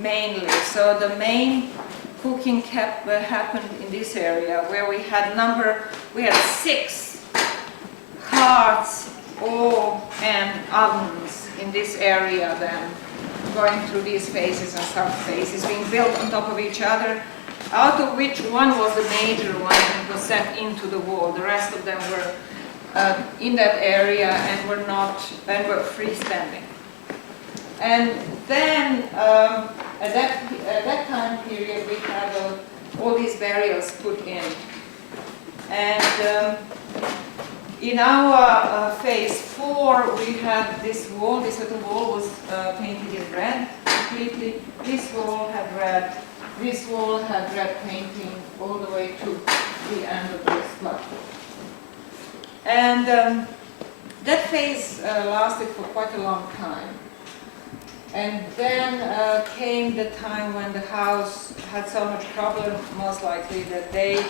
mainly. So the main cooking happened in this area, where we had 6 hearths and ovens in this area, then going through these phases and sub-phases, being built on top of each other, out of which one was the major one and was set into the wall. The rest of them were in that area and were freestanding. And then at that time period, we had all these burials put in. And in our phase 4, we had this wall. This little wall was painted in red completely. This wall had red. This wall had red painting all the way to the end of this platform. And that phase lasted for quite a long time. And then came the time when the house had so much problem, most likely, that they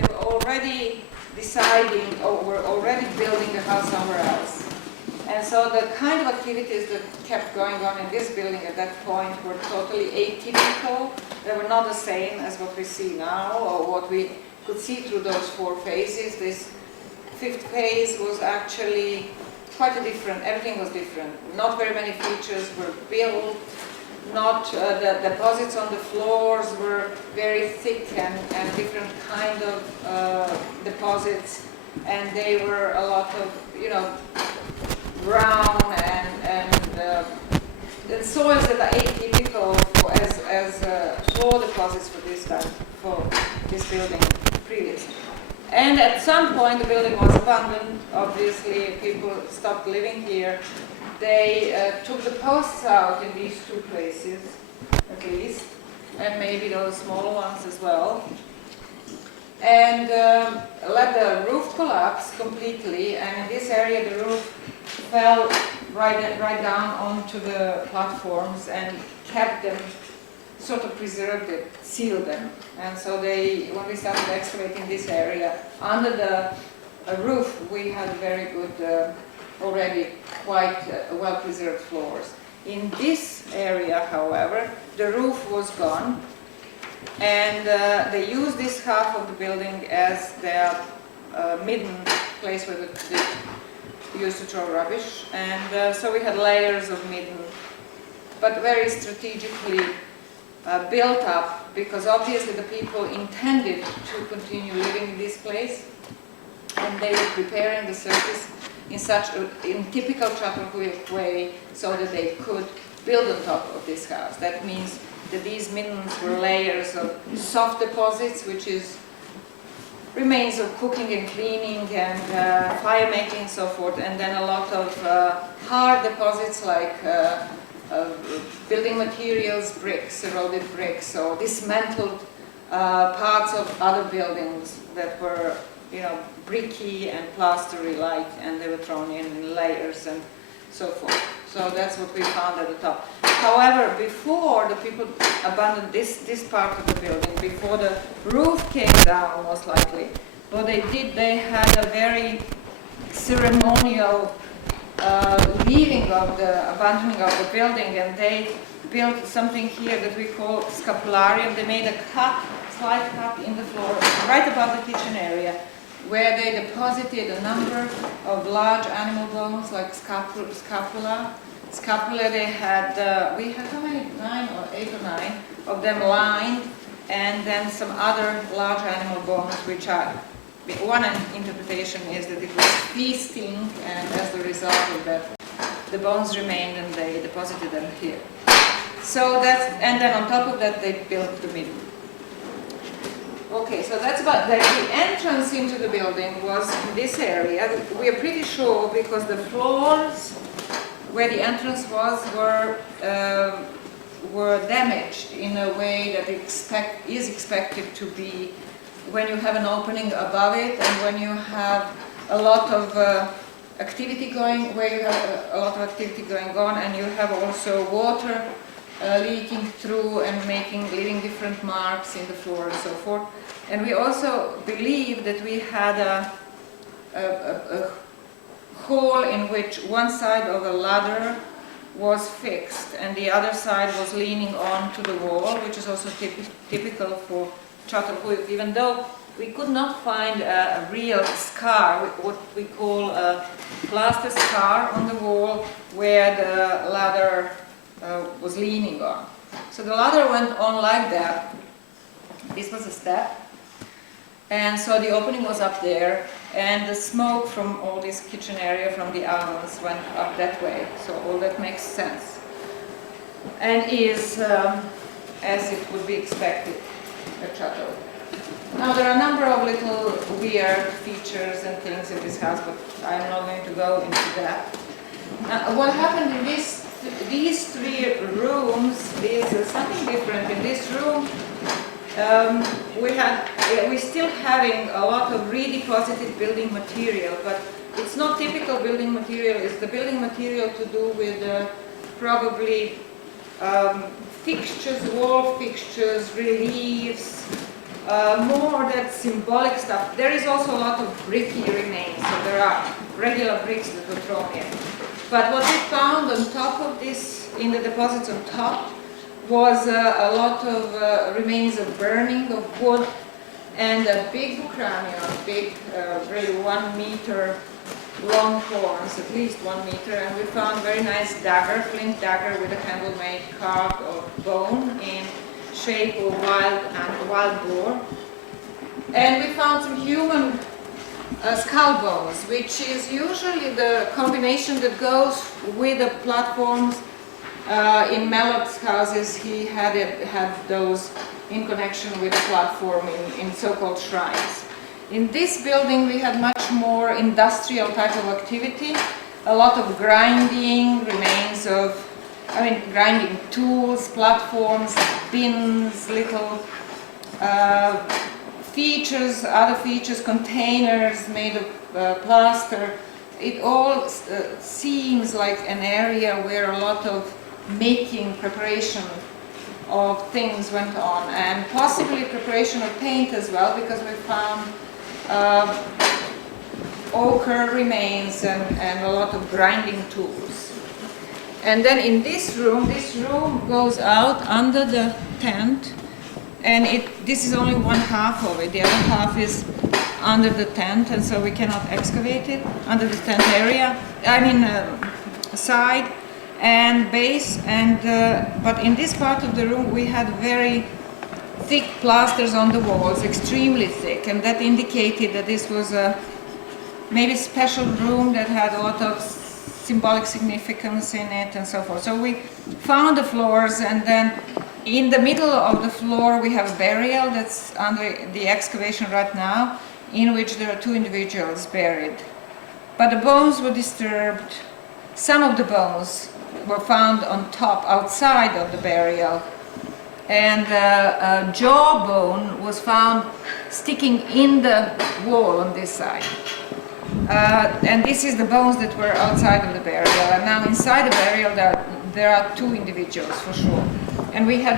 were already deciding, or were already building a house somewhere else. And so the kind of activities that kept going on in this building at that point were totally atypical. They were not the same as what we see now, or what we could see through those 4 phases. This 5th phase was actually quite different. Everything was different. Not very many features were built. Not the deposits on the floors were very thick and different kind of deposits, and they were a lot of brown and soils that are atypical as floor deposits for this building previously. And at some point the building was abandoned. Obviously people stopped living here. They took the posts out in these 2 places at least, and maybe those smaller ones as well, and let the roof collapse completely. And in this area the roof fell right down onto the platforms and kept them, sort of preserved it, sealed them. And so when we started excavating this area, under the roof we had very good, already quite well-preserved floors. In this area, however, the roof was gone, and they used this half of the building as their midden place where they used to throw rubbish. And so we had layers of midden, but very strategically built up, because obviously the people intended to continue living in this place, and they were preparing the surface in typical Çatalhöyük way, so that they could build on top of this house. That means that these middens were layers of soft deposits, which is remains of cooking and cleaning and fire making and so forth, and then a lot of hard deposits like building materials, bricks, eroded bricks, or dismantled parts of other buildings that were bricky and plastery-like, and they were thrown in layers and so forth. So that's what we found at the top. However, before the people abandoned this part of the building, before the roof came down, most likely, what they did, they had a very ceremonial abandoning of the building, and they built something here that we call scapularium. They made a slight cut in the floor right above the kitchen area, where they deposited a number of large animal bones, like scapula. Scapula, they had, we had how many? 9 or 8 or 9 of them lined, and then some other large animal bones, which are, one interpretation is that it was feasting, and as a result of that, the bones remained and they deposited them here. So that's, and then on top of that, they built the middle. Okay, so that's about that. The entrance into the building was in this area. We are pretty sure because the floors where the entrance was were damaged in a way that is expected to be when you have an opening above it, and when you have a lot of activity going, where you have a lot of activity going on, and you have also water leaking through and leaving different marks in the floor and so forth. And we also believe that we had a hole in which one side of a ladder was fixed, and the other side was leaning on to the wall, which is also typical for Çatalhöyük, even though we could not find a real scar, what we call a plaster scar on the wall where the ladder was leaning on. So the ladder went on like that. This was a step. And so the opening was up there, and the smoke from all this kitchen area from the ovens went up that way. So all that makes sense. And is as it would be expected at Çatalhöyük. Now there are a number of little weird features and things in this house, but I'm not going to go into that. What happened in these three rooms is something different. In this room, we're still having a lot of redeposited building material, but it's not typical building material. It's the building material to do with probably fixtures, wall fixtures, reliefs, more that symbolic stuff. There is also a lot of bricky remains, so there are regular bricks that were thrown in. But what we found on top of this, in the deposits on top, was a lot of remains of burning of wood and a big cranium, big, really 1 meter long horns, at least 1 meter, and we found very nice dagger, flint dagger with a handle-made carved of bone in shape of wild boar. And we found some human skull bones, which is usually the combination that goes with the platforms. In Melot's houses, he had those in connection with the platform in so-called shrines. In this building, we had much more industrial type of activity, a lot of grinding, remains of, grinding tools, platforms, bins, little features, other features, containers made of plaster. It all seems like an area where a lot of preparation of things went on, and possibly preparation of paint as well, because we found ochre remains and a lot of grinding tools. And then in this room goes out under the tent, and this is only one half of it. The other half is under the tent, and so we cannot excavate it under the tent area. Side and base, and but in this part of the room we had very thick plasters on the walls, extremely thick, and that indicated that this was a maybe special room that had a lot of symbolic significance in it and so forth. So we found the floors, and then in the middle of the floor we have a burial that's under the excavation right now, in which there are 2 individuals buried. But the bones were disturbed. Some of the bones were found on top, outside of the burial, and a jawbone was found sticking in the wall on this side. And this is the bones that were outside of the burial. And now inside the burial there are 2 individuals for sure. And we had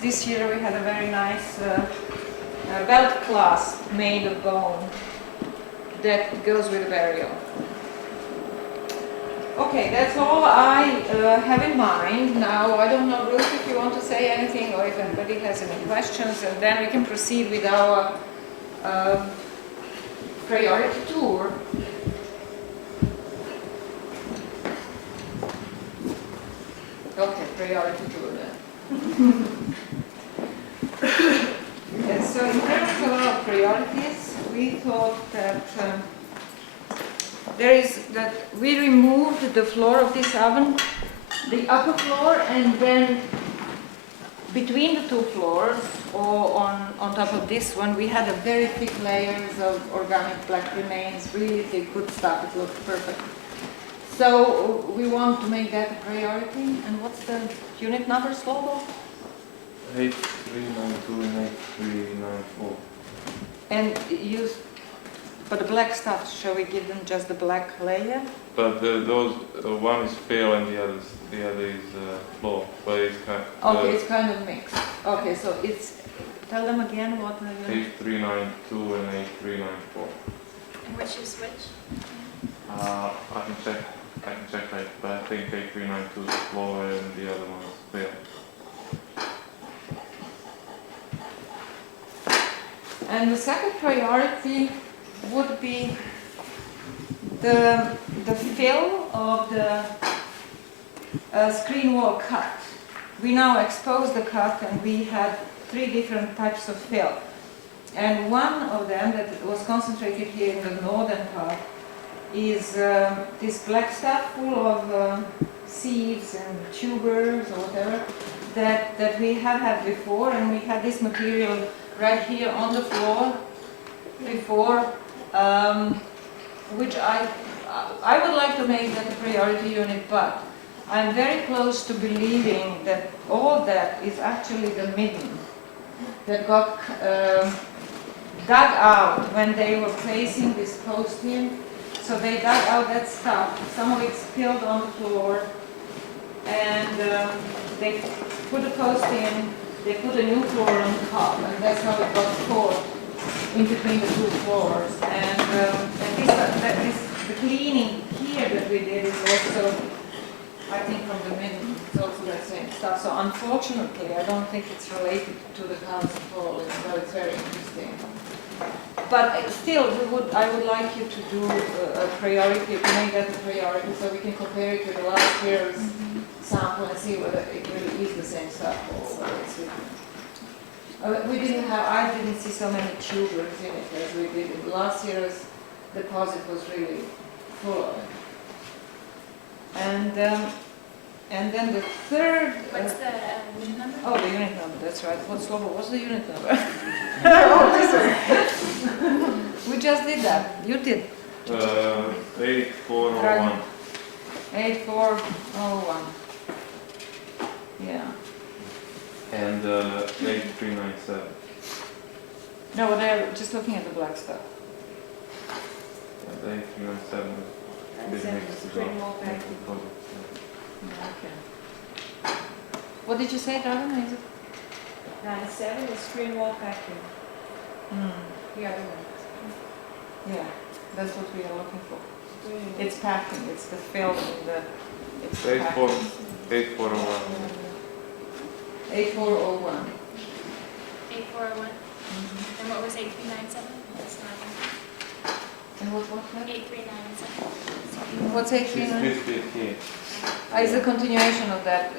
this year we had a very nice belt clasp made of bone that goes with the burial. Okay, that's all I have in mind. Now, I don't know, Ruth, if you want to say anything, or if anybody has any questions, and then we can proceed with our priority tour. Okay, priority tour then. And so in terms of our priorities, we thought that we removed the floor of this oven, the upper floor, and then between the 2 floors, or on top of this one, we had a very thick layers of organic black remains, really thick, good stuff. It looked perfect. So we want to make that a priority. And what's the unit number, Slobo? 8392 and 8394. And but the black stuff, shall we give them just the black layer? But those one is fill and the other is floor. But it's kind. Okay, it's kind of mixed. Okay, so it's. Tell them again what. 8392 and 8394. And which is which? I can check. I can check that, but I think A392 is slower and the other one is fail. And the second priority would be the fill of the screen wall cut. We now expose the cut and we had 3 different types of fill. And one of them that was concentrated here in the northern part is this black stuff full of seeds and tubers or whatever that we have had before, and we had this material right here on the floor before, which I would like to make that a priority unit, but I'm very close to believing that all that is actually the midden that got dug out when they were placing this post in. So they dug out that stuff, some of it spilled on the floor, and they put a post in, they put a new floor on top, and that's how it got caught in between the 2 floors. And the cleaning here that we did is also, I think, from the midden. It's also the same stuff. So unfortunately, I don't think it's related to the house at all, even though it's very interesting. But still, I would like you to do a priority, to make that a priority, so we can compare it with the last year's sample and see whether it really is the same stuff or whether it's different. We didn't have, I didn't see so many tubers in it as we did. In last year's deposit was really full of it. And then the third... What's the unit number? Oh, the unit number, that's right. What's the unit number? Oh, we just did that. You did. 8401. 8401. Yeah. And 8397. No, they're just looking at the black stuff. Yeah, the 8397 is big mix as well. Okay. What did you say, Darwin? Is it? 97 is screen wall packing. The other one. Yeah, that's what we are looking for. It's packing, it's the film in the... It's the packing. 8401. 8401. 8401. And what was 8397? That's not And what? 8397. What's 8397? It's 58. Is a continuation of that.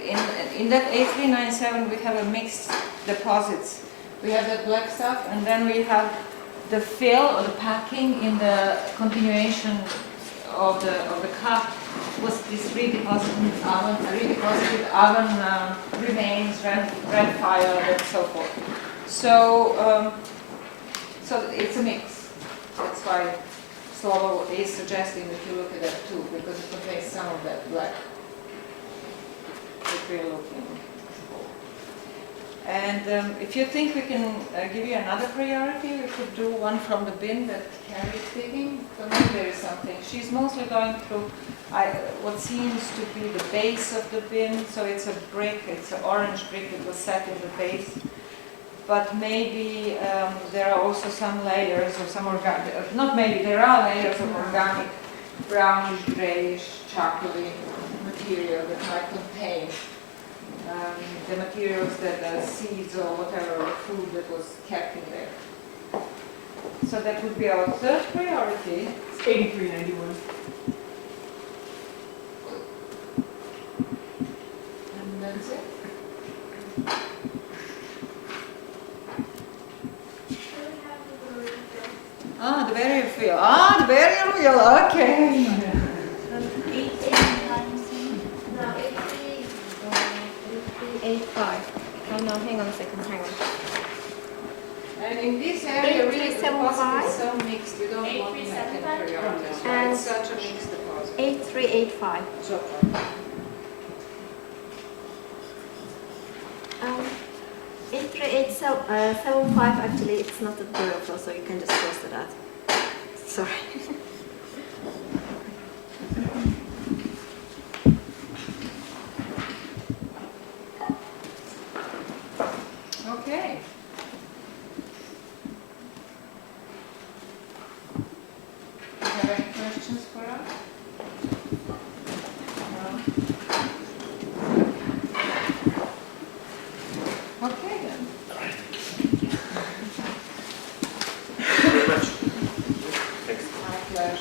In that A397 we have a mixed deposits. We have that black stuff, and then we have the fill or the packing in the continuation of the cup was this redeposited oven remains, red fire, and so forth. So so it's a mix. That's why Slovo is suggesting that you look at that too, because it contains some of that black that we're looking for. And if you think we can give you another priority, we could do one from the bin that Carrie's digging. So maybe there is something. She's mostly going through what seems to be the base of the bin. So it's a brick, it's an orange brick that was set in the base. But maybe there are also some layers or some organic, not maybe, there are layers of organic brownish, grayish, chocolatey material that might contain the materials that the seeds or whatever food that was kept in there. So that would be our third priority. It's 8391. And that's it. The barrier field. The barrier field. Okay. 85. Oh no, hang on a second, hang on. And in this area, really, the deposit 8375. is so mixed. You don't want to make any priorities. Right? And It's such a mixed deposit. 8385. So, 8375, actually it's not a plural flow, so you can just close to that. Sorry. okay. Do you have any questions for us?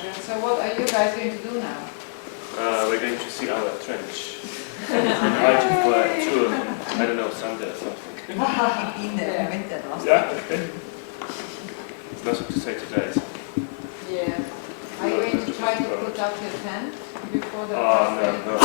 version. So what are you guys going to do now? We're going to see our trench. Invited for a tour, I don't know, Sunday or something. In the winter, Yeah, okay. Nothing to say today. So. Yeah. Are you going to try to put up your tent before the No,